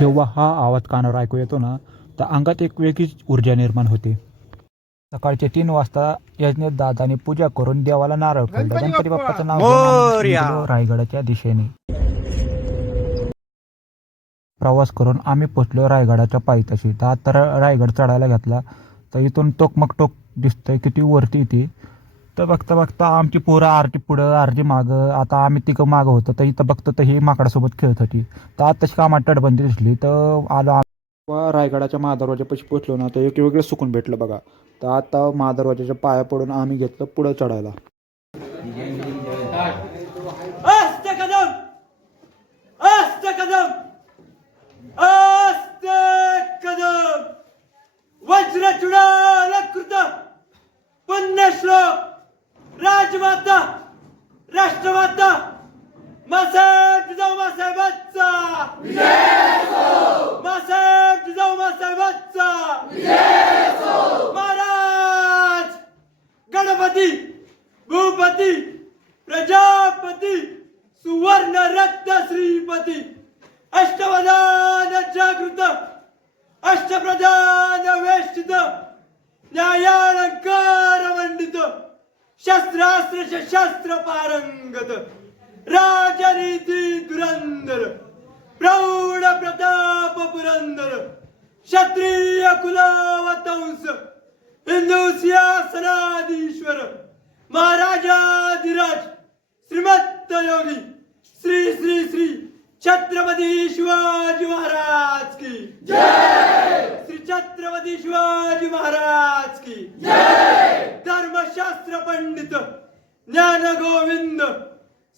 जेव्हा हा आवाज कानावर ऐकू येतो ना, तर अंगात एक वेगळीच ऊर्जा निर्माण होते. सकाळचे 3 वाजता यज्ञेश दादाने पूजा करून देवाला नारळ फोडला. गणपती बाप्पाचं नाव घेऊन आम्ही निघालो रायगडाच्या दिशेने. प्रवास करून आम्ही पोचलो रायगडाच्या पायथ्याशी. तर आता रायगड चढायला घेतला, तर इथून टोकमक टोक दिसतंय किती वरती ती. तर बघता बघता आमची पोरं आरती पुढं आरती मागं, आता आम्ही तिघं मागं होतो. तर इथं बघतो तर ही माकडासोबत खेळत होती. तर आताशी कामात तटबंदी दिसली, तर आलो रायगडाच्या महादरवाज्यापाशी पोचलो ना, तर एक वेगळं सुकून भेटलं बघा. तर आता महादरवाज्याच्या पाया पडून आम्ही घेतलं पुढं चढायला. वज्रचूडालकृत पुण्यश्लोक राजमाता राष्ट्रमाता मासाहेब जिजाऊ मासाहेबांचा मासाहेब जिजाऊ मासाहेबांचा महाराज गणपती भूपती प्रजापती सुवर्ण रत्न श्रीपती अष्टवधान जागृत अष्टप्रधान वेष्टित न्यायालंकार मंडित शस्त्रास्त्र शास्त्र पारंगत राजनीती धुरंधर प्रौढ प्रताप पुरंदर क्षत्रिय कुलवतंस हिंदू सिंहासनाधीश्वर महाराजाधिराज श्रीमंत योगी श्री श्री श्री छत्रपती शिवाजी महाराज की जय। श्री छत्रपती शिवाजी महाराज की जय। धर्मशास्त्र पंडित ज्ञान गोविंद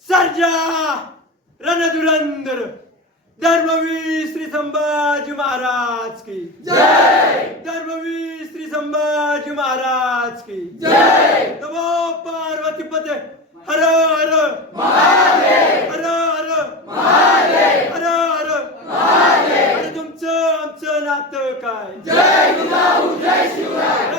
सर्जा रणधुरंधर धर्मवीर श्री संभाजी महाराज की जय। धर्मवीर श्री संभाजी महाराज की जय। नमो पार्वती पते हर हर महादेव हर हर महादेव हर हर महादेव. तुमचं आमचं नातं काय जय जिजाऊ जय शिवराय.